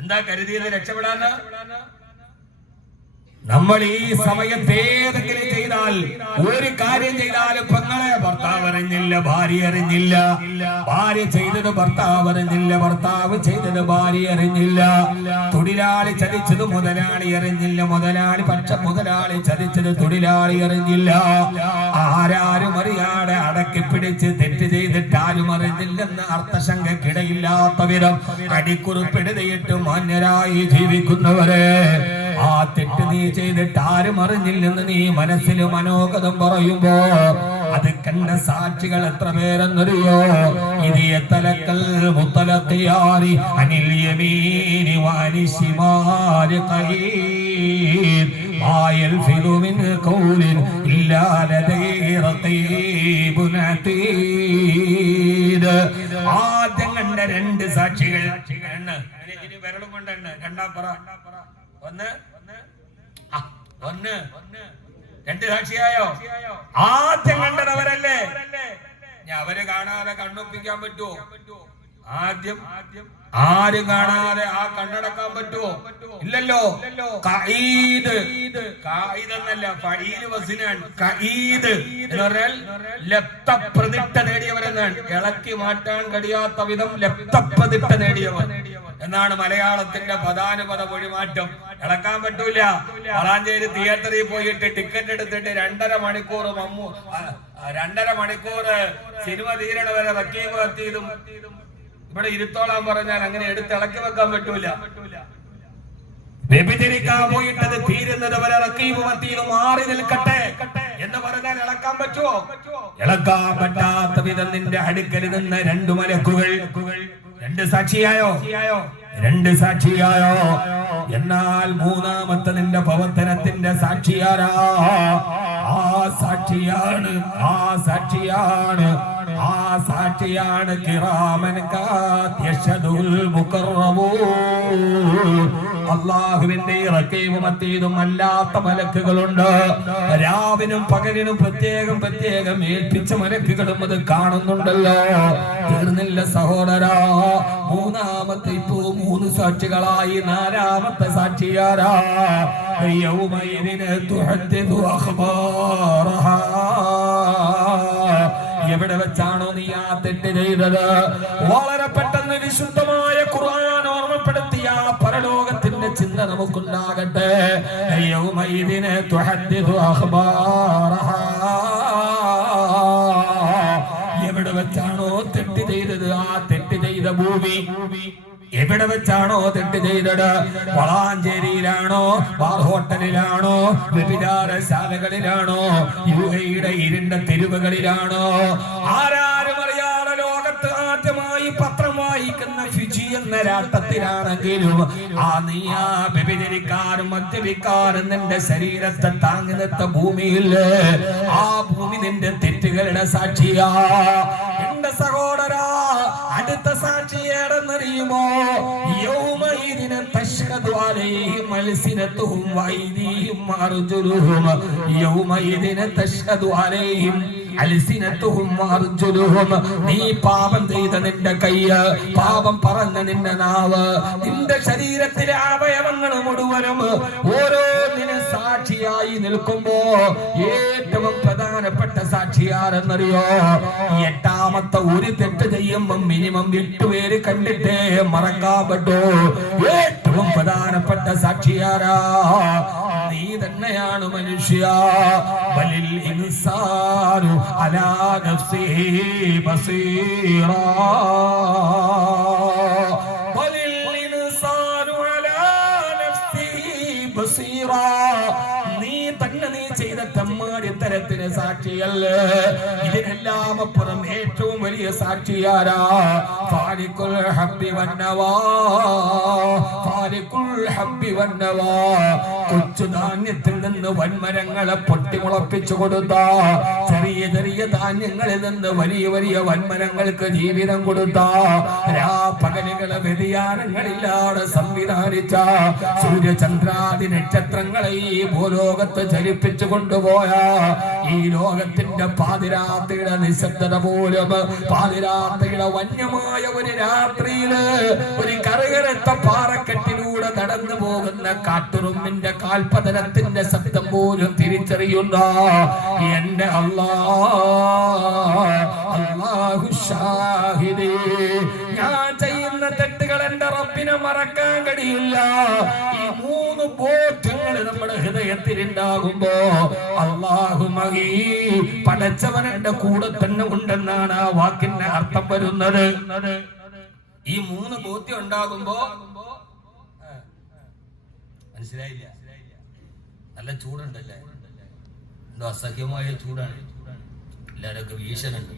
എന്താ കരുതിയത് രക്ഷപ്പെടാന്ന്? നമ്മൾ ഈ സമയത്ത് ഏതെങ്കിലും ചെയ്താൽ, ഒരു കാര്യം ചെയ്താലും പെങ്ങളെ ഭർത്താവ് അറിഞ്ഞില്ല, ഭാര്യ അറിഞ്ഞില്ല, ഭാര്യ ചെയ്തത് ഭർത്താവ് അറിഞ്ഞില്ല, ഭർത്താവ് ചെയ്തത് ഭാര്യ അറിഞ്ഞില്ല, തൊഴിലാളി ചതിച്ചത് മുതലാളി അറിഞ്ഞില്ല, മുതലാളി ചതിച്ചത് തൊഴിലാളി അറിഞ്ഞില്ല, ആരാരും അറിയാതെ അടക്കി പിടിച്ച് തെറ്റ് ചെയ്തിട്ട് ആരും അറിഞ്ഞില്ലെന്ന് അർത്ഥശങ്കക്കിടയില്ലാത്ത വിധം അടിക്കുറിപ്പെടുത്തിയിട്ട് മാന്യരായി ജീവിക്കുന്നവരെ, ആ തെറ്റ് നീ ചെയ്തിട്ട് ആരും അറിഞ്ഞില്ലെന്ന് നീ മനസ്സിൽ മനോഗതം പറയുമ്പോ അത് കണ്ട സാക്ഷികൾ എത്ര പേരെന്നറിയോ? ഇത് തലക്കൽ മുത്തലഖിയാനി അനിൽ യമീനി വഅനി ശിമാലി ഖരീർ മാ യൽഫിദു മിൻ ഖൗലിൻ ഇല്ലാ ലദൈഹി റഖീബുൻ അതീദ്. ആദ്യം കണ്ട രണ്ട് സാക്ഷികൾ, ഇനി വിരലും കൊണ്ടെണ്ണ്, രണ്ടാം പറ, ഒന്ന് രണ്ട് സാക്ഷിയായോ? ആദ്യം കണ്ടതവരല്ലേ? അവര് കാണാതെ കണ്ണൊപ്പിക്കാൻ പറ്റുമോ? ആദ്യം ആരും കാണാതെ ആ കണ്ണടക്കാൻ പറ്റുമോ? ഇല്ലല്ലോ. ഖഈദ് എന്നല്ല, ഫഈൽ വസ്നാണ്. ഖഈദ് എന്ന് പറഞ്ഞാൽ ലപ്തപ്രതിഷ്ഠ നേടിയവരെന്നാണ്. ഇളക്കി മാറ്റാൻ കഴിയാത്ത വിധം ലപ്തപ്രതിഷ്ഠ നേടിയവർ എന്നാണ് മലയാളത്തിന്റെ പദാനുപദ മൊഴിമാറ്റം. ഇളക്കാൻ പറ്റൂല. വളാഞ്ചേരി തിയേറ്ററിൽ പോയിട്ട് ടിക്കറ്റ് എടുത്തിട്ട് 2.5 മണിക്കൂർ സിനിമ തീരണ വരെ റക്കീബ് എത്തിയതും ഇവിടെ ഇരുത്തോളാൻ പറഞ്ഞാൽ അങ്ങനെ എടുത്ത് ഇളക്കി വെക്കാൻ പറ്റൂല. വ്യഭിചരിക്കാൻ പോയിട്ടത് തീരുന്നത് വരെ റക്കീബ് എത്തിയതും മാറി നിൽക്കട്ടെ എന്ന് പറഞ്ഞാൽ ഇളക്കാൻ പറ്റുമോ? ഇളക്കാൻ പറ്റാത്ത വിധം നിന്റെ അടുക്കൽ നിന്ന് 2 മലക്കുകൾ, 2 സാക്ഷിയായോ? എന്നാൽ മൂന്നാമത്തെ നിന്റെ പ്രവർത്തനത്തിന്റെ സാക്ഷിയാരാ? ആ സാക്ഷിയാണ് കിറാമൻ കാത്യശദുൽ മുഖറബൂൻ. അല്ലാഹുവിന്റെ റഖീബും അതീദും അല്ലാത്ത മലക്കുകളുണ്ട്. രാവിനും പകലിനും പ്രത്യേകം ഏൽപ്പിച്ച മലക്കുകളും അത് കാണുന്നുണ്ടല്ലോ. തീർന്നില്ല സഹോദരാ. മൂന്നാമത്തെ ഇപ്പോ 3 സാക്ഷികളായി. നാലാമത്തെ സാക്ഷിയാരാ? യൗമൈദിന തുഹദ്ദിദു അഖ്ബാറഹാ. എവിടെ വെച്ചാണോ നീ ആ തെറ്റ് ചെയ്തത്? വളരെ പെട്ടെന്ന് വിശുദ്ധമായ ഖുർആൻ ഓർമ്മപ്പെടുത്തിയ പരലോകത്തിന്റെ ചിന്ത നമുക്കുണ്ടാകട്ടെ. യൗമൈദിന തുഹദ്ദിദു അഖ്ബാറഹാ. എവിടെ വെച്ചാണോ തെറ്റ് ചെയ്തത്, ആ തെറ്റ് ചെയ്ത ഭൂമി എവിടെ വെച്ചാണോ തെറ്റ് ചെയ്തത്? വളാഞ്ചേരിയിലാണോ, ബാർ ഹോട്ടലിലാണോ, വ്യഭിചാരശാലകളിലാണോ, യുഎഇയുടെ ഇരുണ്ട തെരുവുകളിലാണോ? ആരാരും അറിയാതെ ലോകത്ത് ആദ്യമായി പത്രം വായിക്കുന്ന ഫിജി എന്ന രാഷ്ട്രത്തിലാണെങ്കിലും ആ നീ ആ വ്യഭിചരിക്കാരും മദ്യപിക്കാരും നിന്റെ ശരീരത്തെ താങ്ങി നിർത്ത ഭൂമിയിൽ, ആ ഭൂമി നിന്റെ തെറ്റുകളുടെ സാക്ഷിയാ. എന്റെ സഹോദരാ, അടുത്ത സാക്ഷി ഏടെന്നറിയുമോ? യൗമഇദിന തശ്ഹദു അലൈഹിം അൽസിനതുഹും വഅയ്ദീഹിം വഅർജുലുഹും. യൗമഇദിന തശ്ഹദു അലൈഹിം അൽസിനതുഹും വഅർജുലുഹും. നീ പാപം ചെയ്ത നിന്റെ കയ്യ്, പാപം പറഞ്ഞ നിന്റെ നാവ്, നിന്റെ ശരീരത്തിലെ അവയവങ്ങൾ മുഴുവനും ഓരോന്നിനും സാക്ഷിയായി നിൽക്കുമ്പോ ഏറ്റവും പ്രധാനപ്പെട്ട സാക്ഷിയാരെന്നറിയോ? 8ാമത്തെ ഒരു തെറ്റ് ചെയ്യുമ്പോ മിനിമം 8 പേര് കണ്ടിട്ടേ മറക്കാൻ പറ്റൂ. ഏറ്റവും പ്രധാനപ്പെട്ട സാക്ഷിയാരാ? നീ തന്നെയാണ് മനുഷ്യ. ബലിൽ ഇൻസാനു അലാ നഫ്സിഹി ബസീറാ. ബലിൽ ഇൻസാനു അലാ നഫ്സിഹി ബസീറാ. നീ തന്നെ നീ ചെയ്ത തെമ്മാടിത്തരത്തിന് സാക്ഷിയല്ലേ? ഇതിനെല്ലാം അപ്പുറം ഏറ്റവും വലിയ സാക്ഷിയാരാ? ഫാലിഖുൽ ഹബ്ബി വന്നവാ. കൊച്ചു ധാന്യത്തിൽ നിന്ന് വൻമരങ്ങളെ പൊട്ടിമുളപ്പിച്ചു കൊടുത്ത, ചെറിയ ധാന്യങ്ങളിൽ നിന്ന് വലിയ വൻമരങ്ങൾക്ക് ജീവിതം കൊടുത്ത, രാപകലുകളെ വ്യതിയാനങ്ങളില്ലാതെ സംവിധാനിച്ച, സൂര്യചന്ദ്രാദി നക്ഷത്രങ്ങളെ ഈ ഭൂലോകത്ത് ചലിപ്പിച്ചു കൊണ്ടുപോയ, ഈ ലോകത്തിന്റെ പാതിരാത്രിയുടെ നിശബ്ദത പോലും, പാതിരാത്രിയുടെ വന്യമായ ഒരു രാത്രിയില് പാറക്കെട്ടിലൂടെ നടന്നു പോകുന്ന കാട്ടുറുമ്മിന്റെ കാൽപതനത്തിന്റെ ശബ്ദം പോലും തിരിച്ചറിയുന്ന എന്റെ അല്ലാഹു ഷാഹിദേ, ഞാൻ ചെയ്യുന്ന തെറ്റുകൾ എന്റെ റബ്ബിനെ മറക്കാൻ കഴിയില്ല. ഈ മൂന്ന് ബോധ്യങ്ങൾ നമ്മുടെ ഹൃദയത്തിൽ ഉണ്ടാകുമ്പോ അല്ലാഹു മഹീ, പടച്ചവൻ എന്റെ കൂടെ തന്നെ ഉണ്ടെന്നാണ് ആ വാക്കിന്റെ അർത്ഥം വരുന്നത്. ഈ മൂന്ന് ബോധ്യം ഉണ്ടാകുമ്പോ മനസ്സിലായില്ല? നല്ല ചൂടുണ്ടല്ലേ? എന്തോ അസഹ്യമായ ചൂടാണ്, എല്ലാവരൊക്കെ വീശനുണ്ട്.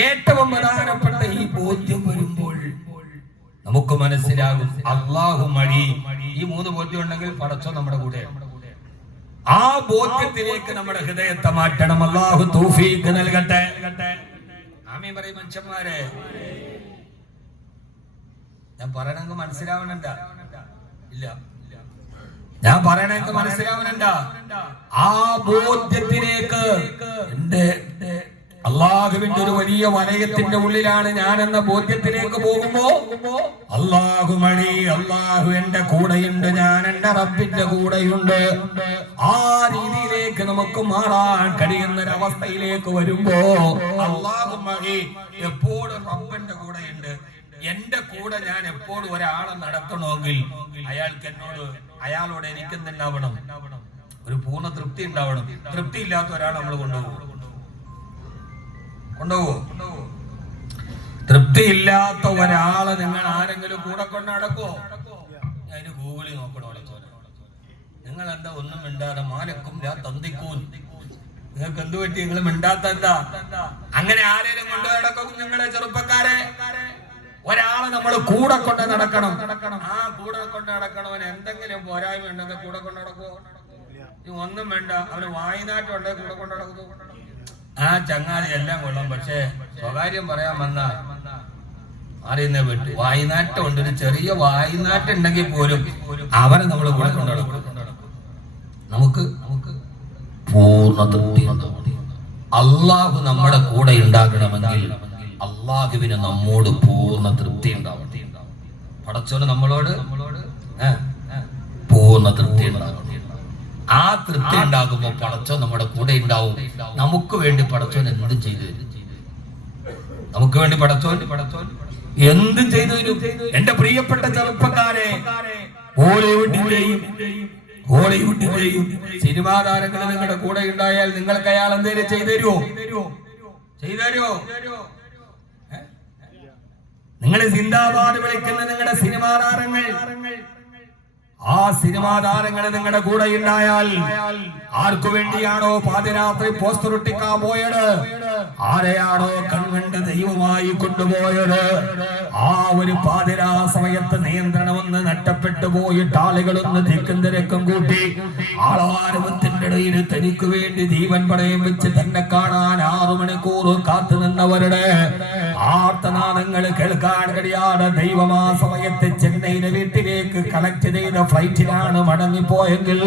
ഏറ്റവും പ്രധാനപ്പെട്ട ഈ ബോധ്യം വരുമ്പോൾ നമുക്ക് മനസ്സിലാകും അല്ലാഹു മഴി. ഈ മൂന്ന് ബോധ്യം ഉണ്ടെങ്കിൽ പടച്ചോ നമ്മുടെ കൂടെ. ആ ബോധ്യത്തിലേക്ക് നമ്മുടെ ഹൃദയത്തെ മാറ്റണം. അല്ലാഹു തൗഫീഖ് നൽകട്ടെ. ആമീൻ പറയും മനുഷ്യന്മാരെ. ഞാൻ പറയണെങ്കിൽ മനസ്സിലാവണണ്ട? ഇല്ല, ഞാൻ പറയണെങ്കിൽ മനസ്സിലാവണണ്ട? ആ ബോധ്യത്തിലേക്ക്, എന്റെ അള്ളാഹുവിന്റെ ഒരു വലിയ വലയത്തിന്റെ ഉള്ളിലാണ് ഞാൻ എന്ന ബോധ്യത്തിലേക്ക് പോകുമ്പോ അല്ലാഹു മഴി, അല്ലാഹു എന്റെ കൂടെയുണ്ട്, ഞാൻ എന്റെ റബ്ബിന്റെ കൂടെയുണ്ട്. ആ രീതിയിലേക്ക് നമുക്ക് മാറാൻ കഴിയുന്ന ഒരവസ്ഥയിലേക്ക് വരുമ്പോ അല്ലാഹു മഴി, എപ്പോഴും റബ്ബിന്റെ കൂടെയുണ്ട്. എന്റെ കൂടെ ഞാൻ എപ്പോഴും ഒരാളെ നടത്തണമെങ്കിൽ അയാളോട് എനിക്കെന്തുണ്ടാവണം? ഒരു പൂർണ്ണ തൃപ്തി ഉണ്ടാവണം. തൃപ്തി ഇല്ലാത്ത ഒരാൾ നമ്മൾ കൊണ്ടുപോകും. തൃപ്തി ഇല്ലാത്ത ഒരാളെ നിങ്ങൾ ആരെങ്കിലും കൂടെ കൊണ്ട് നടക്കുവോ? അതിന് ഗൂഗിളിൽ നോക്കണോ? നിങ്ങൾ എന്താ ഒന്നും മിണ്ടാതെ മാലക്കും തന്തിക്കൂൻ? നിങ്ങൾക്ക് എന്ത് പറ്റി? നിങ്ങൾ മിണ്ടാത്ത എന്താ? അങ്ങനെ ആരെങ്കിലും കൊണ്ട് നടക്കും? നിങ്ങളെ ചെറുപ്പക്കാരെ, ഒരാളെ നമ്മൾ കൂടെ കൊണ്ട് നടക്കണം. ആ കൂടെ കൊണ്ട് നടക്കണവന് എന്തെങ്കിലും പോരായ്മ ഉണ്ടെങ്കിൽ കൂടെ കൊണ്ട് നടക്കുവോ? ഒന്നും വേണ്ട, അവന് വായിനാട്ടം ഉണ്ടെങ്കിൽ കൂടെ കൊണ്ട് നടക്കുന്നു. ആ ചങ്ങാതി എല്ലാം കൊള്ളാം, പക്ഷേ സ്വകാര്യം പറയാൻ വന്ന അറിയുന്ന വിട്ടു. വായിനാട്ടം ഉണ്ട്, ഒരു ചെറിയ വായിനാട്ടം ഉണ്ടെങ്കിൽ പോലും അവനെ നമ്മൾ കൂടെ കൊണ്ട് നടക്കും. നമുക്ക് പൂർണ്ണ തൃപ്തി ഉണ്ടാവും. അള്ളാഹു നമ്മുടെ കൂടെ ഉണ്ടാകണമെങ്കിൽ അള്ളാഹുവിന് നമ്മോട് പൂർണ്ണ തൃപ്തി ഉണ്ടാവും. പടച്ചോന് നമ്മളോട് പൂർണ്ണ തൃപ്തി ഉണ്ടാകും. ആ തൃപ്തി ഉണ്ടാകുമ്പോ പടച്ചോൻ നമ്മുടെ കൂടെ ഉണ്ടാവും. നമുക്ക് വേണ്ടി പടച്ചോൻ എന്തും ചെയ്തു തരും. നമുക്ക് വേണ്ടി പടച്ചോൻ എന്തും ചെയ്തു തരും. എന്റെ പ്രിയപ്പെട്ട ചെറുപ്പക്കാരെ, ഹോളിവുഡിന്റെയും സിനിമാ താരങ്ങൾ നിങ്ങളുടെ കൂടെ ഉണ്ടായാൽ നിങ്ങൾക്ക് അയാൾ എന്തേലും ചെയ്തു തരുമോ? നിങ്ങൾ സിന്ദാബാദ് വിളിക്കുന്ന നിങ്ങളുടെ സിനിമാ താരങ്ങൾ, ആ സിനിമാ താരങ്ങൾ നിങ്ങളുടെ കൂടെ ഉണ്ടായാൽ ആർക്കു വേണ്ടിയാണോ പാതിരാത്രി പോസ്റ്റർ ഒട്ടിക്കാൻ പോയത്, ആരെയാണോ കൺകണ്ട് ദൈവമായി കൊണ്ടുപോയത്, ആ ഒരു പാതിരാ സമയത്ത് നിയന്ത്രണമെന്ന് നഷ്ടപ്പെട്ടു പോയിട്ട് ആളുകളൊന്ന് തിക്കും തിരക്കും കൂട്ടി ആളാരവത്തിന്റെ ഇടയിൽ തനിക്ക് വേണ്ടി ജീവൻ പണയം വെച്ച് തന്നെ കാണാൻ 6 മണിക്കൂർ കാത്തു നിന്നവരുടെ ആർത്തനാദങ്ങൾ കേൾക്കാൻ കഴിയാതെ ദൈവം ആ സമയത്ത് ചെന്നൈയിലെ വീട്ടിലേക്ക് കണക്ട് ചെയ്ത ഫ്ലൈറ്റിലാണ് മടങ്ങിപ്പോയെങ്കിൽ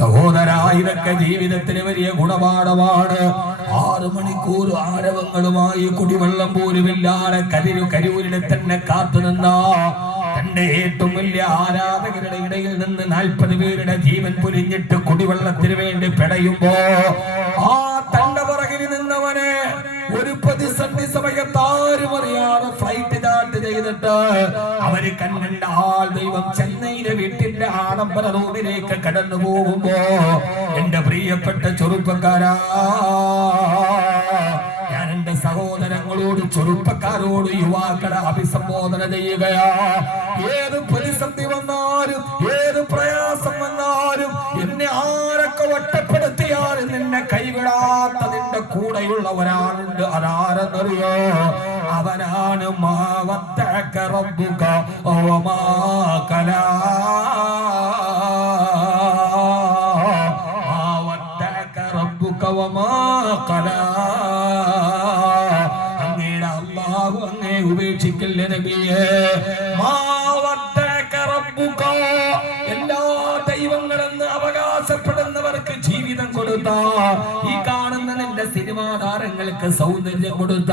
സഹോദരാ, ഇതൊക്കെ ജീവിതത്തിന് വലിയ ഗുണപാഠമാണ്. 6 മണിക്കൂർ ആരവങ്ങളുമായി കുടിവെള്ളം പോലുമില്ലാതെ കരൂരിനെ തന്നെ കാത്തുനിന്ന തന്റെ ഏറ്റവും വലിയ ആരാധകരുടെ ഇടയിൽ നിന്ന് 40 പേരുടെ ജീവൻ പൊലിഞ്ഞിട്ട് കുടിവെള്ളത്തിന് വേണ്ടി പെടയുമ്പോ ആ തന്റെ പുറകിൽ നിന്നവനെ ഒരു പ്രതിസന്ധി സമയത്ത് ആരും അറിയാതെ ഫ്ലൈറ്റ് ചാർട്ട് ചെയ്തിട്ട് അവര് കണ്ട ആൾ ദൈവം ചെന്നൈയിലെ വീട്ടിന്റെ ആഡംബര റൂമിലേക്ക് കടന്നു പോകുമ്പോ എന്റെ പ്രിയപ്പെട്ട ചെറുപ്പക്കാരാ, ഞാൻ എന്റെ സഹോദരങ്ങളോട്, ചെറുപ്പക്കാരോട്, യുവാക്കളെ അഭിസംബോധന ചെയ്യുകയാ. ഏത് പ്രതിസന്ധി വന്നാലും, ഏത് പ്രയാസം വന്നാലും, എന്നെ ആരൊക്കെ ഒറ്റപ്പെടുത്തിയാലും നിന്നെ കൈവിടാത്ത നിന്റെ കൂടെയുള്ള ഒരാളുണ്ട്. അതാരെന്നറിയോ? അവനാണ് മാവത്തക റബ്ബുക വമാ കലാ. മാവത്തക റബ്ബുക വമാ കലാ. അങ്ങയുടെ അല്ലാഹു അങ്ങേ ഉപേക്ഷിക്കില്ല നബിയേ. മാവത്തക റബ്ബുക, എല്ലാ ദൈവങ്ങളെന്ന് അവകാശപ്പെടുന്നവർക്ക് ജീവിതം കൊടുത്ത ഈ കാണുന്ന നിന്റെ സിനിമാ സിനിമാതാരങ്ങൾക്ക് സൗന്ദര്യം കൊടുത്ത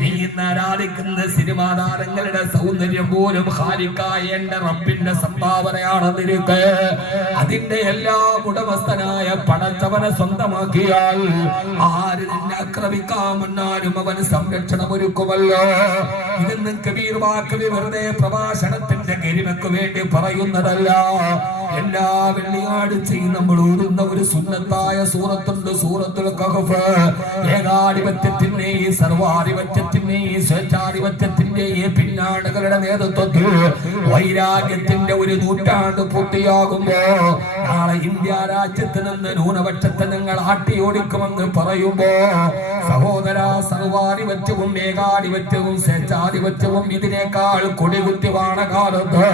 നീ ഇന്ന് ആരാധിക്കുന്ന സിനിമാതാരങ്ങളുടെ സൗന്ദര്യം പോലും ഖാലിഖായ എന്റെ റബ്ബിന്റെ സംഭാവനയാണ് നിനക്ക്. അതിന്റെ എല്ലാം ഉടമസ്ഥനായ പടച്ചവനെ സ്വന്തമാക്കിയാൽ ആര് നിന്നെ ആക്രമിക്കാമെന്നാലും അവൻ സംരക്ഷണം ഒരുക്കുമല്ലോ. ഇതെന്ന് കബീർ വാക്കവി വെറുതെ പ്രഭാഷണത്തിന്റെ ഗരിമയ്ക്ക് വേണ്ടി പറയുന്നതല്ല. എല്ലാ വെള്ളിയാഴ്ചയും നമ്മൾ ഓടുന്ന ഒരു സുന്നത്തായ സൂറത്തുണ്ട്, സൂറത്തുൽ കഹ്ഫ്. ഏകാധിപത്യത്തിന്റെയും സർവാധിപത്യത്തിന്റെയും സ്വേച്ഛാധിപത്യത്തിന്റെയും പിന്നാടുകളുടെ നേതൃത്വത്തിൽ വൈരാഗ്യത്തിന്റെ ഒരു നൂറ്റാണ്ട് പൂർത്തിയാകുമ്പോ നാളെ ഇന്ത്യ രാജ്യത്ത് നിന്ന് ന്യൂനപക്ഷത്തെ നിങ്ങൾ ആട്ടിയോടിക്കുമെന്ന് പറയുമ്പോ സഹോദര, സർവാധിപത്യവും ഏകാധിപത്യവും സ്വേച്ഛാധിപത്യവും ഇതിനേക്കാൾ കൊടികുത്തി വാണകാലത്ത്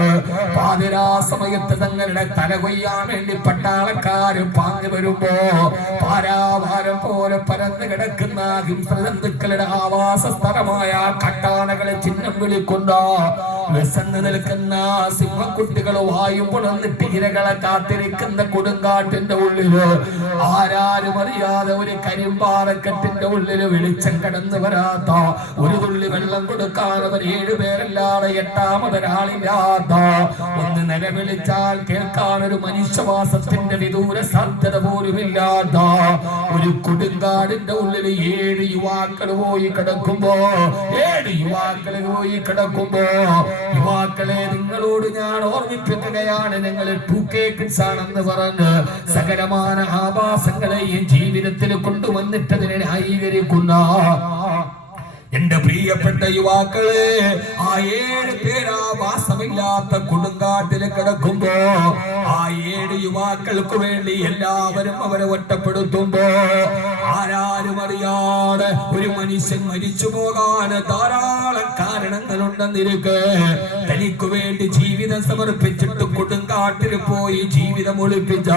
പാതിരാ സമയത്ത് തങ്ങളുടെ തല കൊയ്യാൻ വേണ്ടി പട്ടാളക്കാര് പാഞ്ഞു വരുമ്പോ പാരാവാരം പോലെ പരന്നു കിടക്കുന്ന ഹിംസജന്തുക്കളുടെ ആവാസ സ്ഥലമായ കട്ടാനകളെ ചിഹ്നം വിളിക്കൊണ്ടോ വിശന്ന് നിൽക്കുന്ന സിംഹക്കുട്ടികൾ വായും പുണർന്നിട്ട് ഇരകളെ കാത്തിരിക്കുന്ന കൊടുങ്കാട്ടിന്റെ ഉള്ളില് ആരാരും അറിയാതെ ഒരു കരിമ്പാറക്കെട്ടിന്റെ ഉള്ളില് വെളിച്ചം കടന്നു വരാത്ത ഒരു തുള്ളി വെള്ളം കൊടുക്കാൻ അവർ 7 പേരല്ലാതെ 8ാമതൊരാളില്ലാത്ത ഒന്ന് നിലവിളിച്ചാൽ കേൾക്കാൻ ഒരു മനുഷ്യവാസത്തിന്റെ വിദൂര സാധ്യത പോലുമില്ലാത്ത ഒരു കൊടുങ്കാടിന്റെ ഉള്ളിൽ 7 യുവാക്കൾ പോയി കിടക്കുമ്പോ യുവാക്കളെ നിങ്ങളോട് ഞാൻ ഓർമ്മിപ്പിക്കുകയാണ്, നിങ്ങൾ 2K kids ആണെന്ന് പറഞ്ഞ് സകലമാന ആഭാസങ്ങളെയും ജീവിതത്തിൽ കൊണ്ടുവന്നിട്ടതിനെ ന്യായീകരിക്കുന്ന എന്റെ പ്രിയപ്പെട്ട യുവാക്കളെ, ആ 7 പേരാ വാസമില്ലാത്ത കൊടുങ്കാട്ടിൽ കിടക്കുമ്പോ ആ 7 യുവാക്കൾക്ക് വേണ്ടി എല്ലാവരും അവരെ ഒറ്റപ്പെടുത്തുമ്പോ ആരാരും അറിയാതെ ഒരു മനുഷ്യൻ മരിച്ചു പോകാൻ ധാരാളം കാരണങ്ങളുണ്ടെന്നിരിക്കെ തനിക്ക് വേണ്ടി ജീവിതം സമർപ്പിച്ചിട്ട് കൊടുങ്കാട്ടിൽ പോയി ജീവിതം ഒളിപ്പിച്ച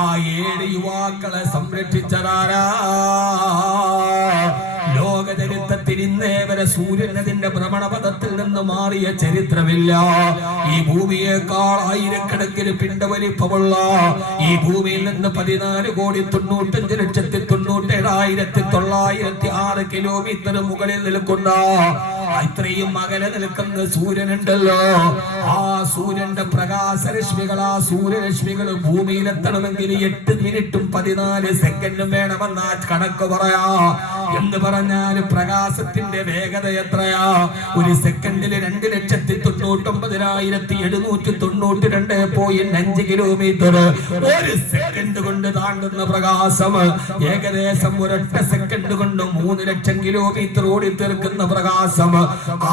ആ 7 യുവാക്കളെ സംരക്ഷിച്ചതാരാ? ലോക ചരിത്രത്തിൽ ഇന്നേവരെ സൂര്യനതിന്റെ ഭ്രമണപഥത്തിൽ നിന്ന് മാറിയ ചരിത്രമില്ല. ഈ ഭൂമിയേക്കാൾ ആയിരക്കണക്കിന് പിണ്ടവലിപ്പമുള്ള ഈ ഭൂമിയിൽ നിന്ന് 14,95,97,906 കിലോമീറ്റർ മുകളിൽ നിൽക്കുന്ന ഇത്രയും അകലെ നിൽക്കുന്ന സൂര്യനുണ്ടല്ലോ, ആ സൂര്യന്റെ പ്രകാശരശ്മികൾ, ആ സൂര്യരശ്മികൾ ഭൂമിയിലെത്തണമെങ്കിൽ 8 മിനിറ്റും 14 സെക്കൻഡും വേണമെന്നാ കണക്ക് പറയാ. എന്ന് പറഞ്ഞാൽ പ്രകാശത്തിന്റെ വേഗത എത്രയാ? ഒരു സെക്കൻഡിൽ 2,99,792.5 കിലോമീറ്റർ ഒരു സെക്കൻഡ് കൊണ്ട് താണ്ടുന്ന പ്രകാശം ഏകദേശം ഒരൊറ്റ സെക്കൻഡ് കൊണ്ട് 3 ലക്ഷം കിലോമീറ്റർ ഓടിത്തീർക്കുന്ന പ്രകാശം.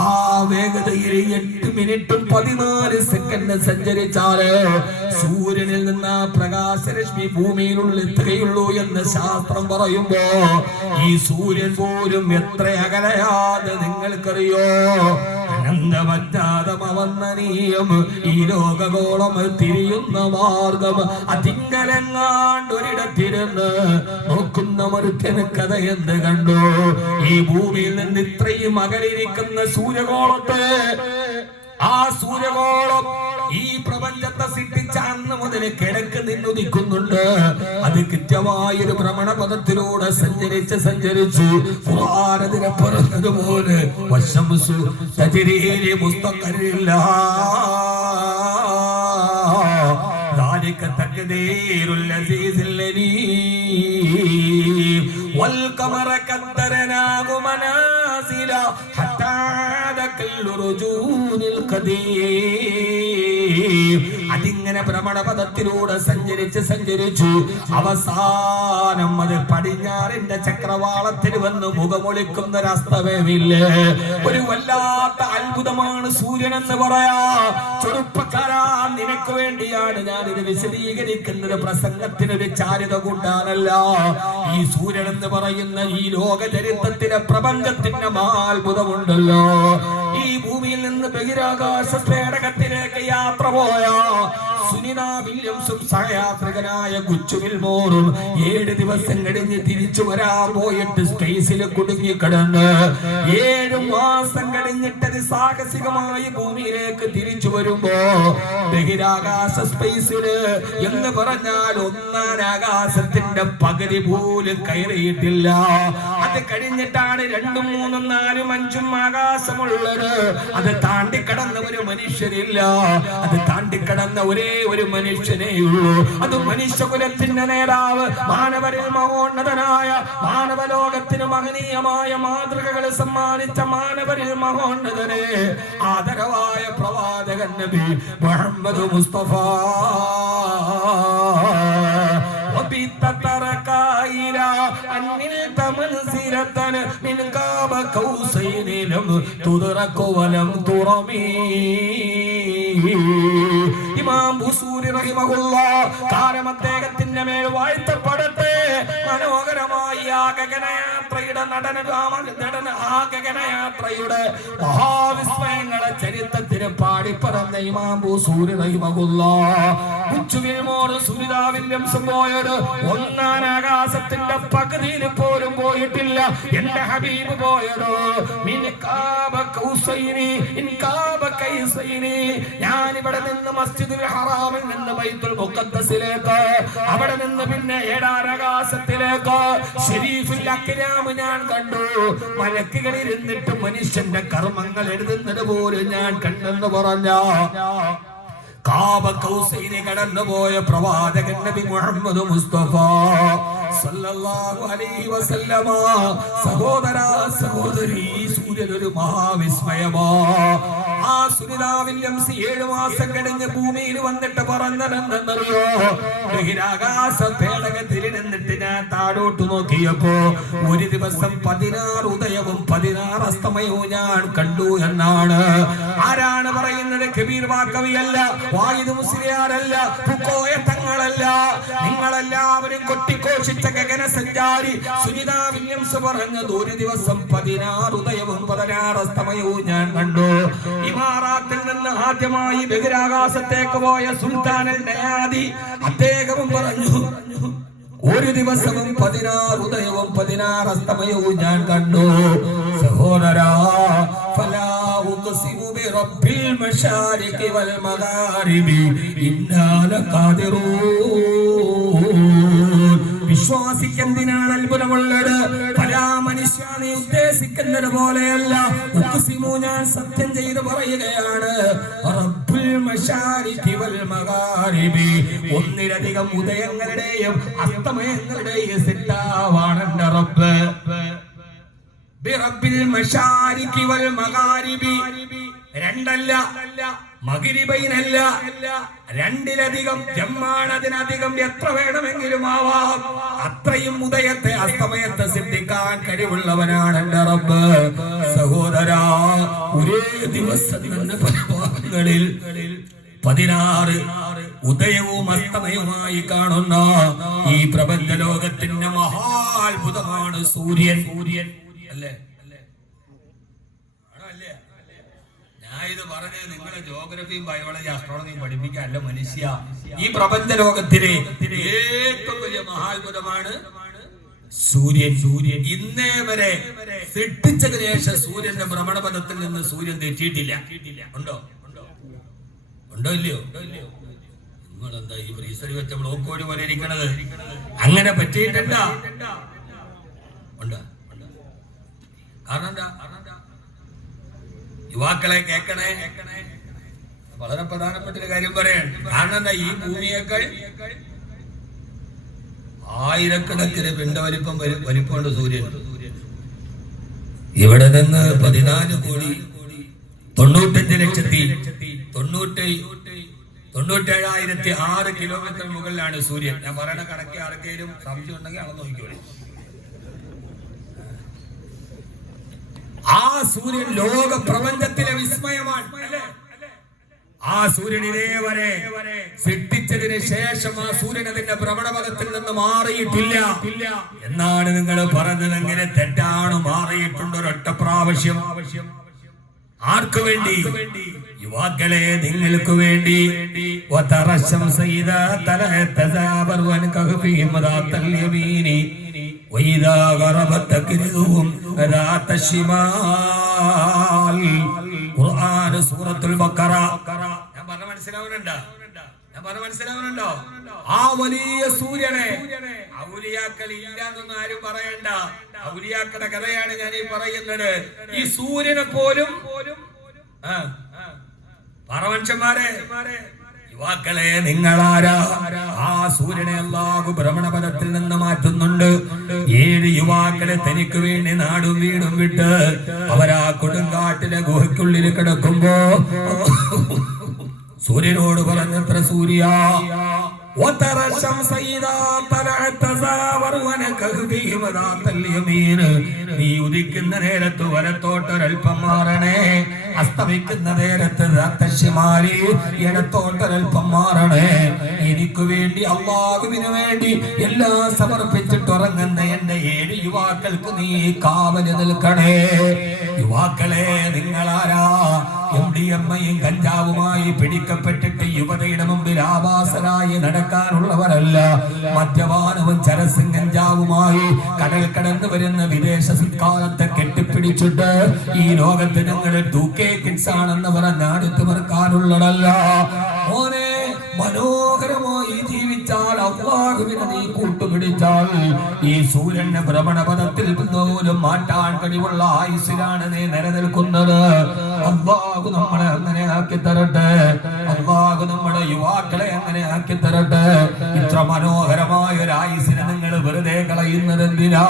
ആ വേഗതയിൽ 8 മിനിറ്റും 14 സെക്കൻഡ് സഞ്ചരിച്ചാല് സൂര്യനിൽ നിന്ന് പ്രകാശരശ്മി ഭൂമിയിലുള്ള എത്തുകയുള്ളൂ എന്ന് ശാസ്ത്രം പറയുമ്പോ ഈ സൂര്യൻ പോലും എത്ര അകലെയാതെ നിങ്ങൾക്കറിയോ? അനന്തമറ്റാതമവന്നനീയം ഈ ലോകഗോളം തിരിയുന്ന മാർഗം അതിങ്കലങ്ങാണ്ടൊരിടത്തിരുന്ന് നോക്കുന്ന മറുക്കന് കഥ എന്ന് കണ്ടു. ഈ ഭൂമിയിൽ നിന്ന് ഇത്രയും അകലിരിക്കുന്ന സൂര്യഗോളത്തെ, ആ സൂര്യഗോളം ഈ പ്രപഞ്ചത്തെ സൃഷ്ടിച്ച അന്ന് മുതൽ കിഴക്ക് നിന്നുദിക്കുന്നുണ്ട്. അത് കൃത്യമായൊരു ഭ്രമണപഥത്തിലൂടെ സഞ്ചരിച്ചു ഖുർആനിനെ പറഞ്ഞതുപോലെ വശംസു തജ്രീ മുസ്തഖറില്ല ذلك تقدير العزيز العليم والقمر قدرناه منازل حتى عاد كالرجون القديم. അതിങ്ങനെ ഭ്രമണപഥത്തിലൂടെ സഞ്ചരിച്ചു അവസാനം അത് പടിഞ്ഞാറിന്റെ ചക്രവാളത്തിന് വന്ന് മുഖമൊളിക്കുന്ന ഒരസ്തമയമില്ലേ? ഒരു വല്ലാത്ത അത്ഭുതമാണ് സൂര്യൻ എന്ന് പറയാ. ചെറുപ്പക്കാരാ, നിനക്ക് വേണ്ടിയാണ് ഞാനിത് വിശദീകരിക്കുന്നത്, പ്രസംഗത്തിനൊരു ചാരുത കൂട്ടാനല്ല. ഈ സൂര്യൻ എന്ന് പറയുന്ന ഈ ലോക ചരിത്രത്തിലെ പ്രപഞ്ചത്തിന്റെ മഹാത്ഭുതമുണ്ടല്ലോ. ഈ ഭൂമിയിൽ നിന്ന് ബഹിരാകാശ പേടകത്തിലേക്ക് യാത്ര പോയ സുനിത വില്യംസും സഹയാത്രികനായ ഗുച്ചു വിൽമോറും 7 ദിവസം കഴിഞ്ഞ് തിരിച്ചു വരാൻ പോയിട്ട് സ്പേസിൽ കുടുങ്ങി കിടന്ന് 7 മാസം കഴിഞ്ഞിട്ട് സാഹസികമായി ഭൂമിയിലേക്ക് തിരിച്ചു വരുമ്പോ ബഹിരാകാശ സ്പേസില് എന്ന് പറഞ്ഞാൽ 1ാം ആകാശത്തിന്റെ പകുതി പോലും കയറിയിട്ടില്ല. അത് കഴിഞ്ഞിട്ടാണ് 2, 3, 4, 5 ആകാശമുള്ളത്. അത് താണ്ടിക്കടന്ന ഒരു മനുഷ്യരില്ല. അത് താണ്ടിക്കടന്ന ഒരേ ഒരു മനുഷ്യനേ ഉള്ളൂ. അത് മനുഷ്യകുലത്തിന്റെ നേതാവ്, മാനവരിൽ മഹോന്നതനായ, മാനവലോകത്തിന് മഹനീയമായ മാതൃകകൾ സമ്മാനിച്ച മാനവരിൽ മഹോന്നതനെ ആദരവായ പ്രവാചകൻ നബി മുഹമ്മദ് മുസ്തഫ ഇമാം ബുസൂരി റഹിമഹുല്ലാഹ് കാലം അദ്ദേഹത്തിന്റെ മേൽ വാഴ്ത്തപ്പെടട്ടെ. മനോഹരമായി ആ ഗഗനയാത്രയുടെ ഗഗനയാത്രയുടെ മഹാവിസ്മയങ്ങളെ ചരിത്രത്തിന് പാടിപ്പറന്ന ഇമാം ബുസൂരി റഹിമഹുല്ലാഹ് സുനിതാ വില്യംസും പോയത് 1ാം ആകാശത്തിന്റെ പകുതിയിൽ പോലും പോയിട്ടില്ല. എന്റെ ഹബീബ് പോയത് ഞാൻ ഇവിടെ നിന്ന് മസ്ജിദുൽ ഹറാമിൽ നിന്ന് ബൈത്തുൽ മുഖദ്ദസിലേക്ക്, അവിടെ നിന്ന് പിന്നെ 7ാം ആകാശത്തിലേക്ക് ശരീഫുൽ അക്രാം ഞാൻ കണ്ടു. മലക്കുകൾ ഇരുന്നിട്ട് മനുഷ്യന്റെ കർമ്മങ്ങൾ എഴുതുന്നത് പോലും ഞാൻ കണ്ടെന്ന് പറഞ്ഞ കാബ കൗസൈനെ കടന്നുപോയ പ്രവാചകൻ നബി മുഹമ്മദ് മുസ്തഫ സല്ലല്ലാഹു അലൈഹി വസല്ലമ. സഹോദര സഹോദരി, സൂര്യൻ ഒരു മഹാവിസ്മയമാ. ആ സുനിതാ വില്യംസ് 7 മാസം കഴിഞ്ഞ് ഭൂമിയിൽ വന്നിട്ട് പറഞ്ഞതെന്നറിയോ? ബഹിരാകാശ പേടകത്തിൽ നിന്നിട്ട് ഞാൻ താഴോട്ട് നോക്കിയപ്പോ ഒരു ദിവസം 16 ഉദയവും 16 അസ്തമയവും ഞാൻ കണ്ടു എന്നാണ്. ആരാണ് പറയുന്നത്? കബീർ വാക്കവിയല്ല, വായിദ് മുസ്ലിയാരല്ല, പുക്കോയ തങ്ങളല്ല. നിങ്ങളെല്ലാവരും കൊട്ടിക്കോഷിച്ച ഗഗന സഞ്ചാരി സുനിതാ വില്യംസ് പറഞ്ഞത് ഒരു ദിവസം 16 ഉദയവും 16 അസ്തമയവും ഞാൻ കണ്ടു. ഇമാറാത്തിൽ നിന്ന് ആദ്യമായി ബഹിരാകാശത്തേക്ക് പോയ സുൽത്താൻ അൽ നയാദി അദ്ദേഹവും പറഞ്ഞു ഒരു ദിവസവും 16 ഉദയവും 16 അസ്തമയവും ഞാൻ കണ്ടു. സഹോദരാ, ഫലാ ഉഖ്സിമു ബിറബ്ബിൽ മശാരിഖി വൽ മഗാരിബി ഇന്നാ ലഖാദിറൂൻ. വിശ്വാസിക്കെന്തിനാണ് അത്ഭുതമുള്ളത്? പല മനുഷ്യനെ ഉദ്ദേശിക്കുന്നത് പോലെയല്ല. ഉഖ്സിമു, ഞാൻ സത്യം ചെയ്ത് പറയുകയാണ്, റബ്ബുൽ മശാരിഖി വൽ മഗാരിബി, ഒന്നിലധികം ഉദയങ്ങളുടെയും അസ്തമയങ്ങളുടെയും സിട്ടാവാണ് എൻ്റെ റബ്ബ്. ബിറബ്ബിൽ മശാരിഖി വൽ മഗാരിബി, രണ്ടല്ല, മഗ്രിബൈനല്ല, 2-ലധികം ജമ്മാണ്. അതിനധികം എത്ര വേണമെങ്കിലും ആവാം. അത്രയും ഉദയത്തെ അസ്തമയത്തെ സിദ്ധിക്കാൻ കഴിവുള്ളവനാണ് എൻ്റെ റബ്ബ്. സഹോദരാ, ഒരേ ദിവസം തന്നെ പല ഭാഗങ്ങളിൽ 16 ഉദയവും അസ്തമയവുമായി കാണുന്ന ഈ പ്രപഞ്ച ലോകത്തിന്റെ മഹാത്ഭുതമാണ് സൂര്യൻ. അല്ലേ? ഇത് പറഞ്ഞത് നിങ്ങളെ ജോഗ്രഫിയും ബയോളജി അസ്ട്രോണമിയും പഠിപ്പിക്കാനല്ല മനുഷ്യ. ഈ പ്രപഞ്ച ലോകത്തിലെ ഏറ്റവും വലിയ മഹാത്ഭുതമാണ് സൂര്യൻ. ഇന്നേ വരെ സൃഷ്ടിച്ചതിന് ശേഷം സൂര്യന്റെ ഭ്രമണപഥത്തിൽ നിന്ന് സൂര്യൻ തെറ്റിയിട്ടില്ല. ഉണ്ടോ ഇല്ലയോ? നിങ്ങളെന്താ ഈ ഫ്രീസറിൽ വെച്ച ബ്ലോക്കോട് പോലെ ഇരിക്കണത്? അങ്ങനെ പറ്റിയിട്ടല്ല. ഉണ്ടോ? കാരണം എന്താ? യുവാക്കളെ കേൾക്കണേ, വളരെ പ്രധാനപ്പെട്ട ഒരു കാര്യം പറയാണ്. കാരണം എന്താ? ഈ ഭൂമിയേക്കാൾ ആയിരക്കണക്കിന് വലിപ്പമുണ്ട് സൂര്യൻ. ഇവിടെ നിന്ന് 14,95,97,006 കിലോമീറ്റർ മുകളിലാണ് സൂര്യൻ. ഞാൻ പറയണ കണക്ക് ആർക്കെങ്കിലും സംശയം ഉണ്ടെങ്കിൽ അളന്ന് നോക്കിക്കോളി. ആ സൂര്യൻ ലോക പ്രപഞ്ചത്തിലെ വിസ്മയമാണ്. ആ സൂര്യൻ ഇതേവരെ സൃഷ്ടിച്ചതിന് ശേഷം ആ സൂര്യൻ അതിന്റെ ഭ്രമണപഥത്തിൽ നിന്ന് മാറിയിട്ടില്ല എന്നാണ് നിങ്ങൾ പറഞ്ഞത്. എങ്ങനെ തെറ്റാണ്? മാറിയിട്ടുണ്ട് ഒരൊറ്റ പ്രാവശ്യം. ആർക്കു വേണ്ടി? യുവാക്കളെ, നിങ്ങൾക്ക് വേണ്ടി. വതറശം സൈദ തലതസാബർ വൻകഹഫിഹിം ദാതൽ യമീനി വഇദാ ഗറബത് തക്രിദുഹും ദാത ശിമാൽ. ഖുർആൻ സൂറത്തുൽ ബഖറ. ഞാൻ പറഞ്ഞ മനസ്സിലാവുന്നുണ്ടോ? മനസ്സിലാവുന്നുണ്ടോ? ആ വലിയ സൂര്യനെ ഔലിയാക്കൾ ഇല്ല എന്നൊന്നും ആരും പറയണ്ട. ഔലിയാക്കളുടെ കഥയാണ് ഞാൻ ഈ പറയുന്നത്. ഈ സൂര്യനെ പോലും പറവൻഷന്മാരെ, യുവാക്കളെ, നിങ്ങളാരാ? ആ സൂര്യനെ അല്ലാഹു ഭ്രമണപഥത്തിൽ നിന്ന് മാറ്റുന്നുണ്ട്. 7 യുവാക്കളെ തനിക്ക് വേണ്ടി നാടും വീടും വിട്ട് അവരാ കൊടുങ്കാട്ടിലെ ഗുഹയ്ക്കുള്ളിൽ കിടക്കുമ്പോ സൂര്യനോട് പറഞ്ഞത്ര സൂര്യ, നീ ഉദിക്കുന്ന നേരത്ത് വലത്തോട്ടൊരൽപ്പം മാറണേ, അസ്തമിക്കുന്ന നേരത്ത് ഇടത്തോട്ടൊരൽപ്പം മാറണേ. എനിക്ക് വേണ്ടി, അള്ളാഹുവിന് വേണ്ടി എല്ലാം സമർപ്പിച്ചിട്ടുറങ്ങുന്ന എന്റെ 7 യുവാക്കൾക്ക് നീ കാവല് നിൽക്കണേ. യുവാക്കളെ, നിങ്ങളാരാ? MDMA-യും കഞ്ചാവുമായി പിടിക്കപ്പെട്ടിട്ട് യുവതയുടെ മുമ്പിൽ ആഭാസരായി നടക്കാനുള്ളവരല്ല. മദ്യപാനവും ചരസും കഞ്ചാവുമായി കടൽ കടന്നു വരുന്ന വിദേശ സത്കാലത്തെ കെട്ടിപ്പിടിച്ചിട്ട് ഈ ലോകത്ത് ഞങ്ങൾ 2K കിഡ്സ് ആണെന്ന് പറഞ്ഞ അടുത്ത് വെറുക്കാനുള്ളതല്ല. മോനെ, മനോഹരമായി ജീവിച്ചാൽ, അല്ലാഹുവിനെ നീ കൂട്ടുപിടിച്ചാൽ, ഈ സൂര്യന്റെ ഭ്രമണപഥത്തിൽ പോലും മാറ്റാൻ കഴിവുള്ള ആയുസ്സിലാണ് നീ നിലനിൽക്കുന്നത്. അല്ലാഹു നമ്മളെ അങ്ങനെ ആക്കി തരട്ടെ. അല്ലാഹു നമ്മുടെ യുവാക്കളെ അങ്ങനെ ആക്കി തരട്ടെ. ഇത്ര മനോഹരമായ ഒരു ആയുസ്സിനെ നിങ്ങൾ വെറുതെ കളയുന്നത് എന്തിനാ?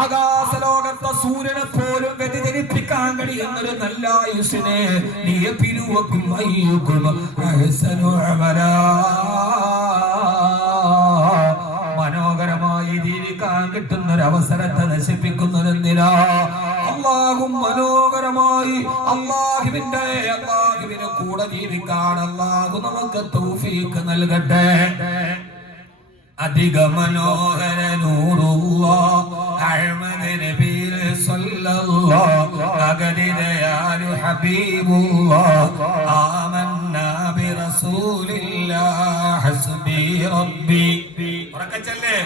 ആകാശലോകത്തെ സൂര്യനെ പോലും വ്യതിചലിപ്പിക്കാൻ കഴിയുന്നൊരു നല്ല ആയുസ്സിനെ നീ പിലുവക്കും അയ്യുക്കും മനോഹരമായി ജീവിക്കാൻ കിട്ടുന്ന ഒരു അവസരത്തെ നശിപ്പിക്കുന്നതെന്തിനാ? അല്ലാഹും മനോഹരമായി അല്ലാഹുവിന്റെ കൂടെ ജീവിക്കാൻ അല്ലാഹു നമുക്ക് തൗഫീഖ് നൽകട്ടെ. അധിക മനോഹര നൂറുല്ലാഹ് അഹ്മദ് നബി സല്ലല്ലാഹു അഗദിരയാലു ഹബീബുല്ലാഹ് ആമന്നാ ബിറസൂലില്ലാഹ് ഹസ്ബി റബ്ബി. ഉറക്കെ ചൊല്ല്.